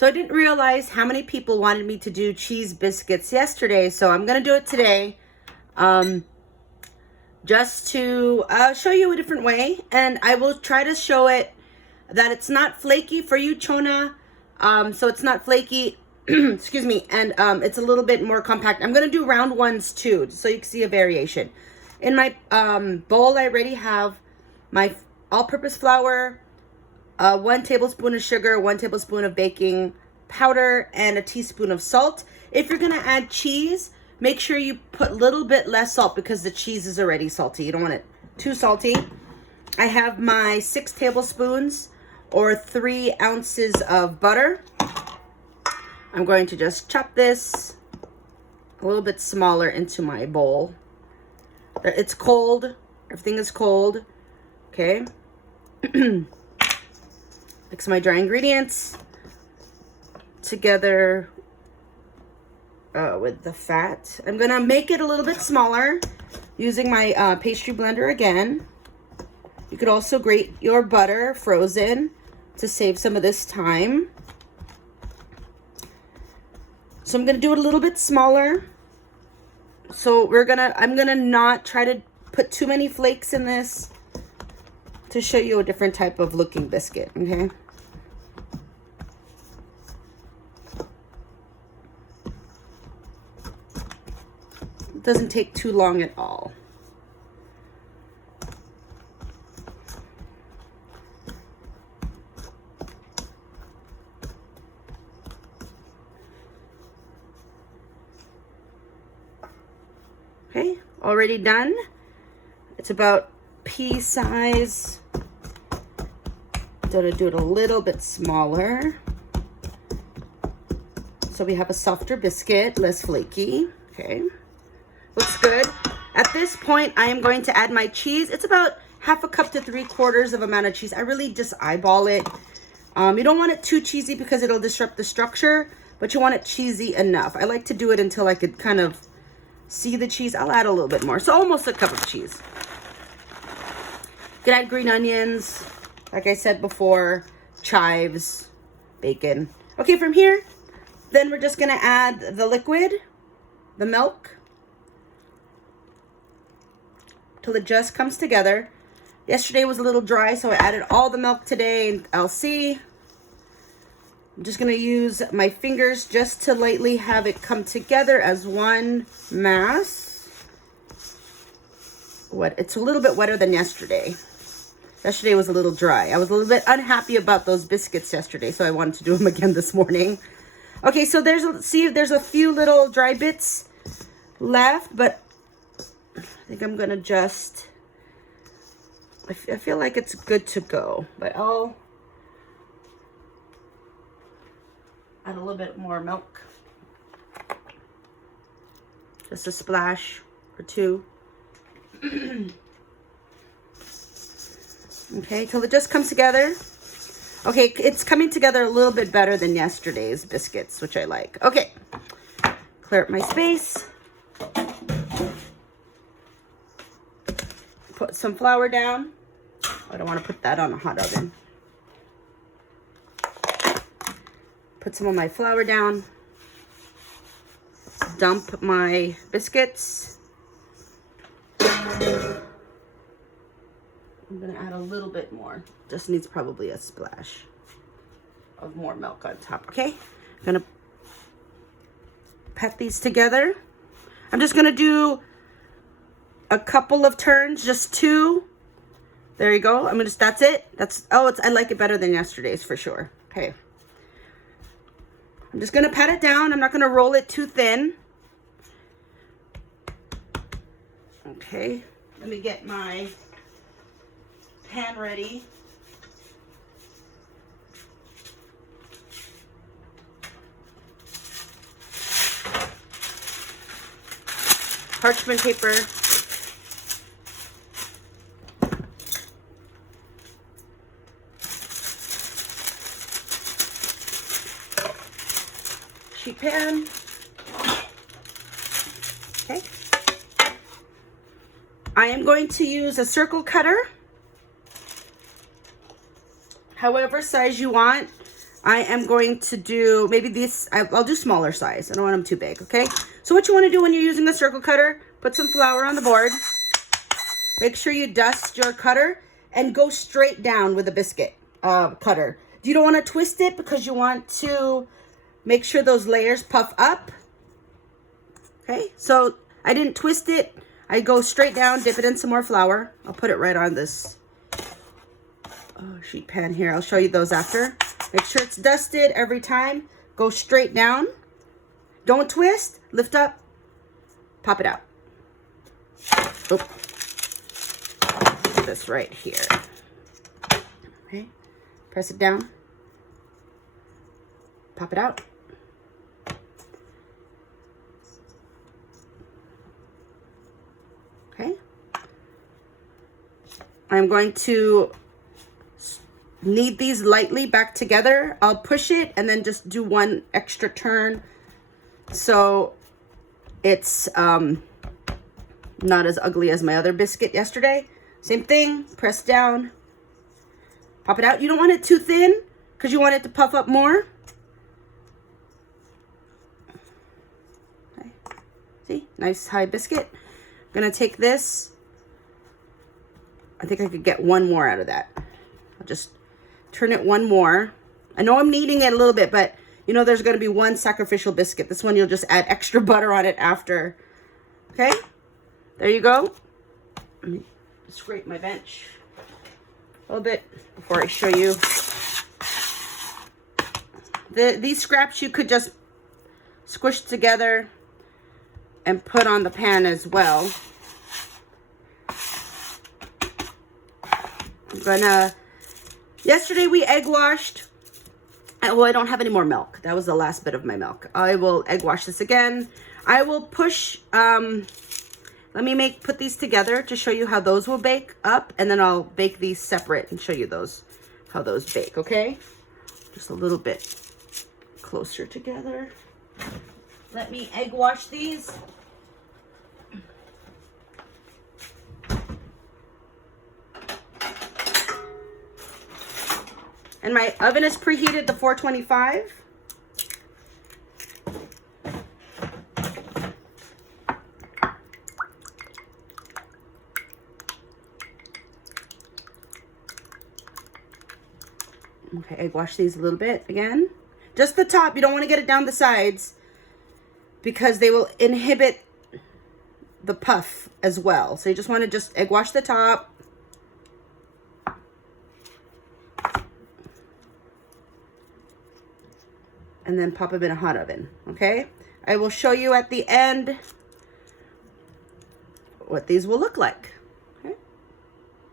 So I didn't realize how many people wanted me to do cheese biscuits yesterday, so I'm gonna do it today. Just to show you a different way, and I will try to show it that it's not flaky for you, Chona. So it's not flaky, excuse me, and it's a little bit more compact. I'm gonna do round ones too, so you can see a variation. In my bowl, I already have my all-purpose flour, 1 tablespoon of sugar, 1 tablespoon of baking powder, and a teaspoon of salt. If you're gonna add cheese, make sure you put a little bit less salt because the cheese is already salty. You don't want it too salty. I have my 6 tablespoons or 3 ounces of butter. I'm going to just chop this a little bit smaller into my bowl. It's cold. Everything is cold. Okay. Mix my dry ingredients together with the fat. I'm gonna make it a little bit smaller using my pastry blender again. You could also grate your butter frozen to save some of this time. So I'm gonna do it a little bit smaller. So I'm gonna not try to put too many flakes in this to show you a different type of looking biscuit, okay? It doesn't take too long at all. Okay, already done. It's about pea size. I'm gonna do it a little bit smaller so we have a softer biscuit, less flaky. Okay, looks good. At this point, I am going to add my cheese. It's about 1/2 cup to 3/4 of amount of cheese. I really just eyeball it. You don't want it too cheesy because it'll disrupt the structure, but you want it cheesy enough. I like to do it until I could kind of see the cheese. I'll add a little bit more, so almost a cup of cheese. You can add green onions, like I said before, chives, bacon. Okay, from here, then we're just gonna add the liquid, the milk, till it just comes together. Yesterday was a little dry, so I added all the milk today, and I'll see. I'm just gonna use my fingers just to lightly have it come together as one mass. It's a little bit wetter than yesterday. Yesterday was a little dry. I was a little bit unhappy about those biscuits yesterday, so I wanted to do them again this morning. Okay, so there's a few little dry bits left, but I think I'm gonna just, I feel like it's good to go, but I'll add a little bit more milk. Just a splash or two. Okay, till it just comes together. Okay, it's coming together a little bit better than yesterday's biscuits, which I like. Okay, clear up my space. Put some flour down. I don't want to put that on a hot oven. Put some of my flour down. Dump my biscuits. I'm gonna add a little bit more. Just needs probably a splash of more milk on top, okay? I'm gonna pat these together. I'm just gonna do a couple of turns, just 2. There you go. That's it. I like it better than yesterday's for sure. Okay. I'm just gonna pat it down. I'm not gonna roll it too thin. Okay, let me get my pan ready. Parchment paper. Sheet pan. Okay. I am going to use a circle cutter, however size you want. I am going to do maybe these. I'll do smaller size. I don't want them too big, okay? So what you want to do when you're using the circle cutter, put some flour on the board. Make sure you dust your cutter and go straight down with a biscuit cutter. You don't want to twist it because you want to make sure those layers puff up. Okay, so I didn't twist it. I go straight down, dip it in some more flour. I'll put it right on this sheet pan here. I'll show you those after. Make sure it's dusted every time. Go straight down. Don't twist. Lift up. Pop it out. Oop. Put this right here. Okay. Press it down. Pop it out. Okay. I'm going to knead these lightly back together. I'll push it and then just do one extra turn so it's not as ugly as my other biscuit yesterday. Same thing, press down, pop it out. You don't want it too thin because you want it to puff up more. Okay. See, nice high biscuit. I'm gonna take this. I think I could get one more out of that. I'll just turn it one more. I know I'm kneading it a little bit, but you know there's gonna be one sacrificial biscuit. This one you'll just add extra butter on it after. Okay, there you go. Let me scrape my bench a little bit before I show you. These scraps you could just squish together and put on the pan as well. I'm gonna, yesterday we egg washed. Well, I don't have any more milk. That was the last bit of my milk. I will egg wash this again. I will push, let me put these together to show you how those will bake up, and then I'll bake these separate and show you how those bake, okay? Just a little bit closer together. Let me egg wash these. And my oven is preheated to 425. Okay, egg wash these a little bit again. Just the top, you don't want to get it down the sides because they will inhibit the puff as well. So you just want to just egg wash the top. And then pop them in a hot oven, okay? I will show you at the end what these will look like.